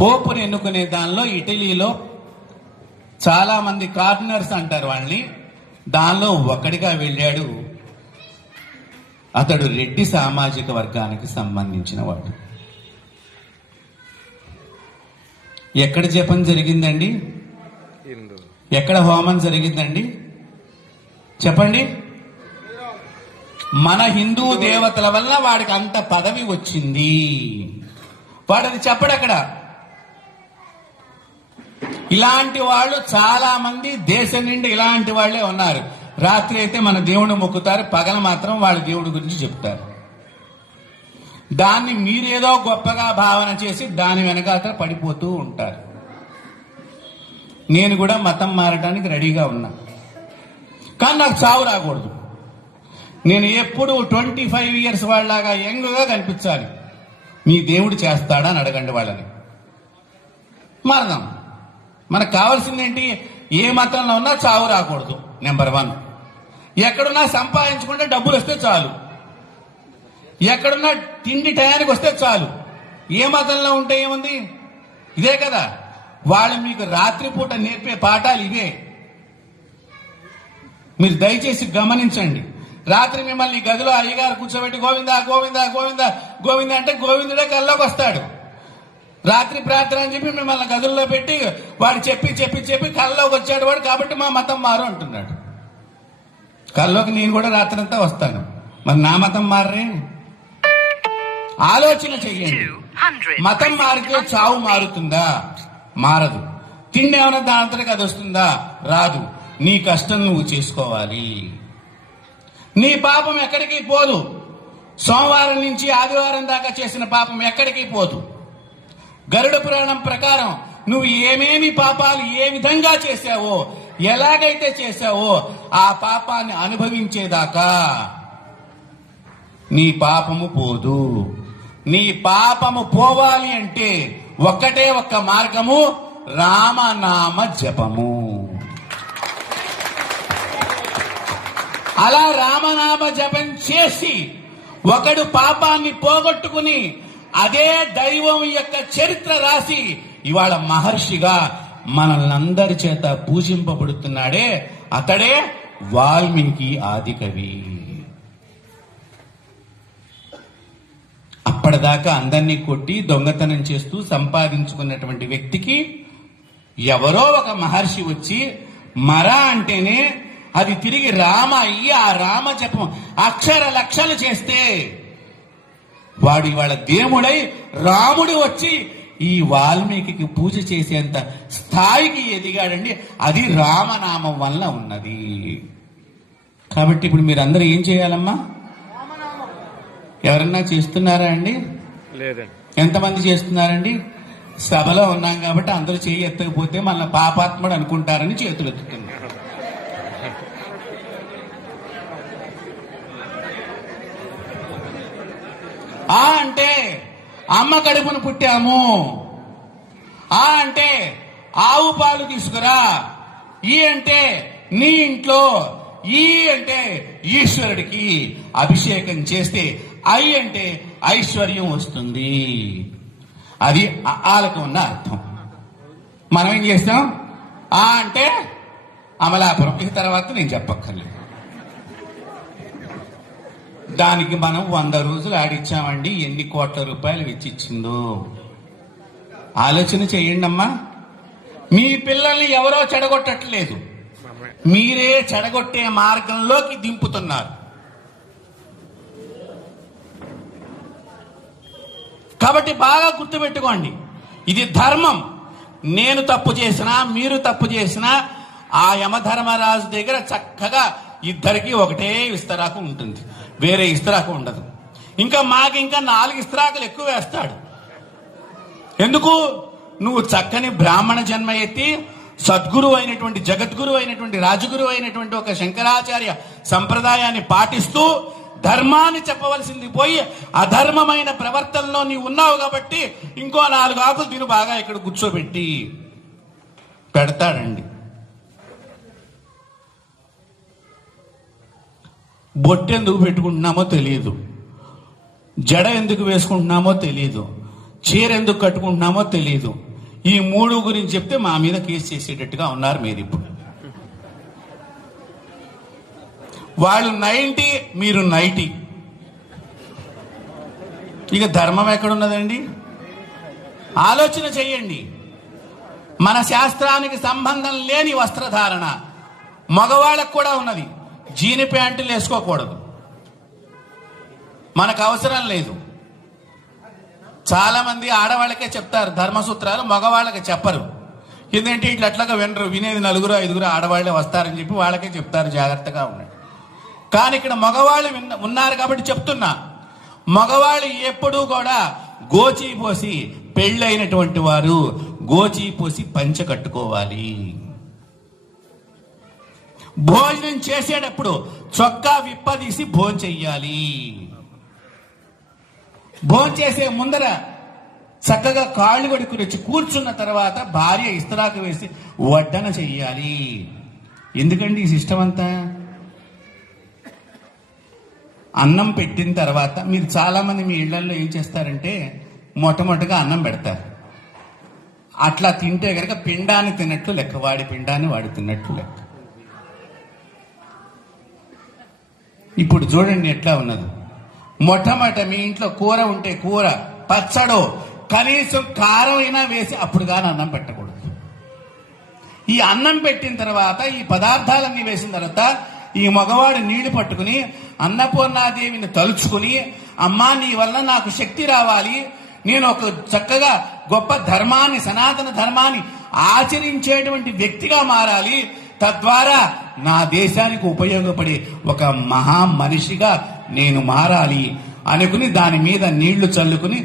పోపుని ఎన్నుకునే దానిలో ఇటలీలో చాలా మంది కార్నర్స్ అంటారు వాళ్ళని, దానిలో ఒకడిగా వెళ్ళాడు. అతడు రెడ్డి సామాజిక వర్గానికి సంబంధించిన వాడు. ఎక్కడ జపం జరిగిందండి? ఎక్కడ హోమం జరిగిందండి? చెప్పండి. మన హిందూ దేవతల వల్ల వాడికి అంత పదవి వచ్చింది. వాడది చెప్పడు అక్కడ. ఇలాంటి వాళ్ళు చాలా మంది దేశం నిండి ఇలాంటి వాళ్లే ఉన్నారు. రాత్రి అయితే మన దేవుడు మొక్కుతారు, పగల మాత్రం వాళ్ళ దేవుడి గురించి చెప్తారు. దాన్ని మీరేదో గొప్పగా భావన చేసి దాని వెనకాల పడిపోతూ ఉంటారు. నేను కూడా మతం మారడానికి రెడీగా ఉన్నా, కానీ నాకు చావు రాకూడదు. నేను ఎప్పుడు 25 years వాళ్ళలాగా యంగ్గా కనిపించాలి. మీ దేవుడు చేస్తాడా అని అడగండి వాళ్ళని. మారదాం. మనకు కావాల్సిందేంటి? ఏ మతంలో ఉన్నా చావు రాకూడదు. నెంబర్ 1. ఎక్కడున్నా సంపాదించుకుంటే డబ్బులు వస్తే చాలు. ఎక్కడున్నా తిండి టయానికి వస్తే చాలు. ఏ మతంలో ఉంటే ఏముంది? ఇదే కదా. వాళ్ళు మీకు రాత్రిపూట నేర్పే పాఠాలు ఇవే. మీరు దయచేసి గమనించండి. రాత్రి మిమ్మల్ని గదిలో అయ్యగారు కూర్చోబెట్టి గోవిందా గోవిందా గోవిందా గోవిందా అంటే గోవిందుడే కల్లోకి వస్తాడు. రాత్రి ప్రార్థన అని చెప్పి మిమ్మల్ని గదుల్లో పెట్టి వాడు చెప్పి చెప్పి చెప్పి కల్లోకి వచ్చాడు వాడు, కాబట్టి మా మతం మారు అంటున్నాడు. కల్లోకి నేను కూడా రాత్రంతా వస్తాను, మరి నా మతం మారరే? ఆలోచన చెయ్యండి. మతం మారితే చావు మారుతుందా? మారదు. తిండి ఏమైనా దాంతరికి అది వస్తుందా? రాదు. నీ కష్టం నువ్వు చేసుకోవాలి. నీ పాపం ఎక్కడికి పోదు. సోమవారం నుంచి ఆదివారం దాకా చేసిన పాపం ఎక్కడికి పోదు. గరుడ పురాణం ప్రకారం నువ్వు ఏమేమి పాపాలు ఏ విధంగా చేశావో, ఎలాగైతే చేశావో ఆ పాపాన్ని అనుభవించేదాకా నీ పాపము పోదు. నీ పాపము పోవాలి అంటే ఒక్కటే ఒక్క మార్గము, రామనామ జపము. అలా రామనామ జపం చేసి ఒకడు పాపాన్ని పోగొట్టుకుని అదే దైవం యొక్క చరిత్ర రాసి ఇవాళ మహర్షిగా మనల్నందరి చేత పూజింపబడుతున్నాడే, అతడే వాల్మీకి ఆదికవి. అప్పటిదాకా అందరినీ కొట్టి దొంగతనం చేస్తూ సంపాదించుకున్నటువంటి వ్యక్తికి ఎవరో ఒక మహర్షి వచ్చి మర అంటేనే అది తిరిగి రామ అయ్యి ఆ రామ జపం అక్షర లక్షలు చేస్తే వాడు ఇవాళ దేవుడై రాముడు వచ్చి ఈ వాల్మీకి పూజ చేసేంత స్థాయికి ఎదిగాడండి. అది రామనామం వల్ల ఉన్నది. కాబట్టి ఇప్పుడు మీరందరూ ఏం చేయాలమ్మా? ఎవరన్నా చేస్తున్నారా అండి? లేదండి. ఎంతమంది చేస్తున్నారండి? సభలో ఉన్నాం కాబట్టి అందరూ చేయి ఎత్తకపోతే మన పాపాత్ముడు అనుకుంటారని చేతులు ఎత్తుతున్నారు. ఆ అంటే అమ్మ కడుపును పుట్టాము, ఆ అంటే ఆవు పాలు తీసుకురా, ఈ అంటే నీ ఇంట్లో, ఈ అంటే ఈశ్వరుడికి అభిషేకం చేస్తే, ఐ అంటే ఐశ్వర్యం వస్తుంది. అది ఆలకు ఉన్న అర్థం. మనం ఏం చేస్తాం? ఆ అంటే అమలాపురం. ఇక తర్వాత నేను చెప్పక్కర్లేదు. దానికి మనం 100 రోజులు ఆడిచ్చామండి. ఎన్ని కోట్ల రూపాయలు వెచ్చిచ్చిందో ఆలోచన చేయండి అమ్మా. మీ పిల్లల్ని ఎవరో చెడగొట్టట్లేదు, మీరే చెడగొట్టే మార్గంలోకి దింపుతున్నారు. కాబట్టి బాగా గుర్తుపెట్టుకోండి, ఇది ధర్మం. నేను తప్పు చేసినా మీరు తప్పు చేసినా ఆ యమధర్మరాజు దగ్గర చక్కగా ఇద్దరికి ఒకటే ఇస్తరాకు ఉంటుంది, వేరే ఇస్తరాకు ఉండదు. ఇంకా మాకింకా 4 ఇస్తరాకులు ఎక్కువ వేస్తాడు. ఎందుకు? నువ్వు చక్కని బ్రాహ్మణ జన్మ ఎత్తి సద్గురువు అయినటువంటి జగద్గురువు అయినటువంటి రాజగురువు అయినటువంటి ఒక శంకరాచార్య సంప్రదాయాన్ని పాటిస్తూ ధర్మాన్ని చెప్పవలసింది పోయి అధర్మమైన ప్రవర్తనలో నీవు ఉన్నావు కాబట్టి ఇంకో 4 ఆకులు తిను బాగా ఇక్కడ కూర్చోబెట్టి పెడతాడండి. బొట్టెందుకు పెట్టుకుంటున్నామో తెలియదు, జడ ఎందుకు వేసుకుంటున్నామో తెలియదు, చీర ఎందుకు కట్టుకుంటున్నామో తెలియదు. ఈ మూడు గురించి చెప్తే మా మీద కేసు చేసేటట్టుగా ఉన్నారు మీరు ఇప్పుడు. వాళ్ళు 90, మీరు 90. ఇక ధర్మం ఎక్కడున్నదండి? ఆలోచన చెయ్యండి. మన శాస్త్రానికి సంబంధం లేని వస్త్రధారణ మగవాళ్ళకు కూడా ఉన్నది. జీని ప్యాంటులు వేసుకోకూడదు, మనకు అవసరం లేదు. చాలా మంది ఆడవాళ్ళకే చెప్తారు ధర్మసూత్రాలు, మగవాళ్ళకి చెప్పరు. ఎందుకంటే ఇట్లా అట్లాగా వినరు, వినేది 4, 5 ఆడవాళ్లే వస్తారని చెప్పి వాళ్ళకే చెప్తారు, జాగ్రత్తగా ఉండండి. కానీ ఇక్కడ మగవాళ్ళు ఉన్నారు కాబట్టి చెప్తున్నా, మగవాళ్ళు ఎప్పుడూ కూడా గోచి పోసి, పెళ్ళైనటువంటి వారు గోచి పోసి పంచ కట్టుకోవాలి. భోజనం చేసేటప్పుడు చొక్కా విప్పదీసి భోజనం చెయ్యాలి. భోజనం చేసే ముందర చక్కగా కాళ్ళు కడుక్కుని వచ్చి కూర్చున్న తర్వాత భార్య ఇస్తరాకు వేసి వడ్డన చెయ్యాలి. ఎందుకండి ఈ సిస్టమ్ అంతా? అన్నం పెట్టిన తర్వాత మీరు చాలా మంది మీ ఇళ్లలో ఏం చేస్తారంటే మొట్టమొదటిగా అన్నం పెడతారు. అట్లా తింటే కనుక పిండాన్ని తిన్నట్లు లెక్క, వాడి పిండాన్ని వాడి తిన్నట్లు లెక్క. ఇప్పుడు చూడండి ఎట్లా ఉన్నది. మొట్టమొదట మీ ఇంట్లో కూర ఉంటే కూర, పచ్చడో కనీసం కారం అయినా వేసి అప్పుడు కానీ అన్నం పెట్టకూడదు. ఈ అన్నం పెట్టిన తర్వాత ఈ పదార్థాలన్నీ వేసిన తర్వాత ఈ మగవాడు నీళ్లు పట్టుకుని అన్నపూర్ణాదేవిని తలుచుకుని, అమ్మా నీ వల్ల నాకు శక్తి రావాలి, నేను ఒక చక్కగా గొప్ప ధర్మాన్ని, సనాతన ధర్మాన్ని ఆచరించేటువంటి వ్యక్తిగా మారాలి, తద్వారా నా దేశానికి ఉపయోగపడే ఒక మహా మనిషిగా నేను మారాలి అనుకుని దాని మీద నీళ్లు చల్లుకుని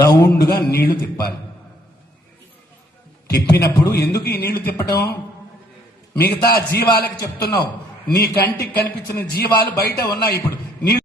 రౌండ్గా నీళ్లు తిప్పాలి. తిప్పినప్పుడు ఎందుకు ఈ నీళ్లు తిప్పటం? మిగతా జీవాలకు చెప్తున్నావు, నీ కంటికి కనిపించిన జీవాలు బయట ఉన్నాయి. ఇప్పుడు